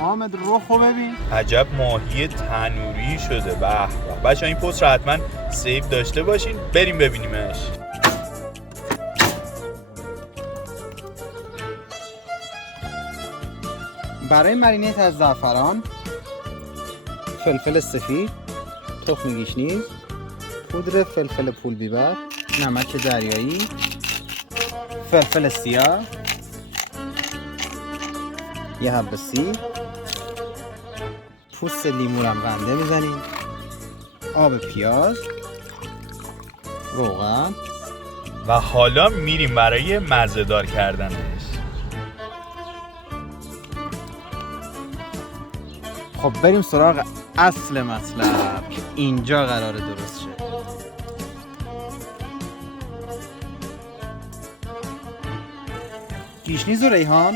حامد رخو ببین. عجب ماهی تنوری شده. به به. بچه‌ها این پست رو حتما سیو داشته باشین، بریم ببینیمش. برای مرینیت از زعفران، فلفل سفید، تخم گیشنیز، پودر فلفل پول بیبر، نمک دریایی، فلفل سیاه، یه حب سیب، پوست لیمو هم رنده میزنیم، آب پیاز، روغن و حالا میریم برای مزه‌دار کردنش. خب بریم سراغ اصل مطلب که اینجا قراره درست شه. گیشنیز و ریحان،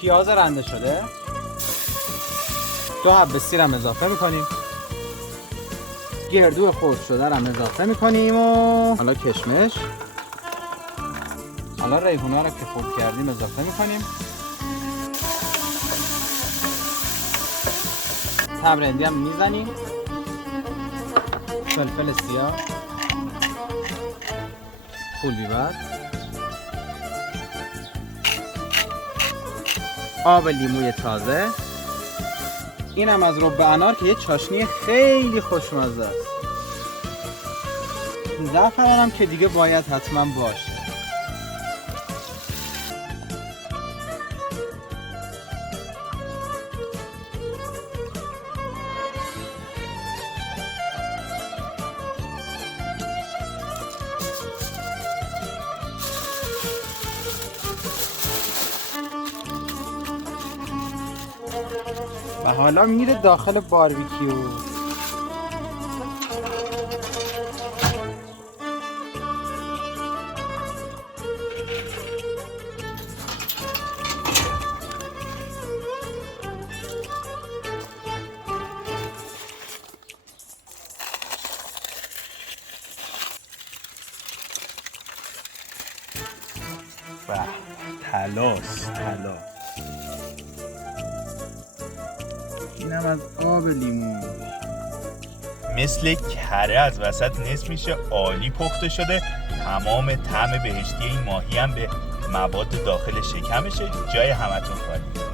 پیاز رنده شده، 2 حب سیر هم اضافه میکنیم، گردو خرد شده هم اضافه میکنیم و حالا کشمش، حالا ریحونا رو که خرد کردیم اضافه میکنیم، تمرندی هم میزنیم، فلفل سیاه، پول بیبر، آب لیموی تازه، اینم از رب انار که یه چاشنی خیلی خوشمزه است. زعفرانم که دیگه باید حتما باشه. و حالا میره داخل باربیکیو. به تلاست طلا. اینم از آب لیمو. مثل کره از وسط نصف میشه، عالی پخته شده. تمام طعم بهشتی این ماهی هم به مواد داخل شکمشه. جای همتون خالی.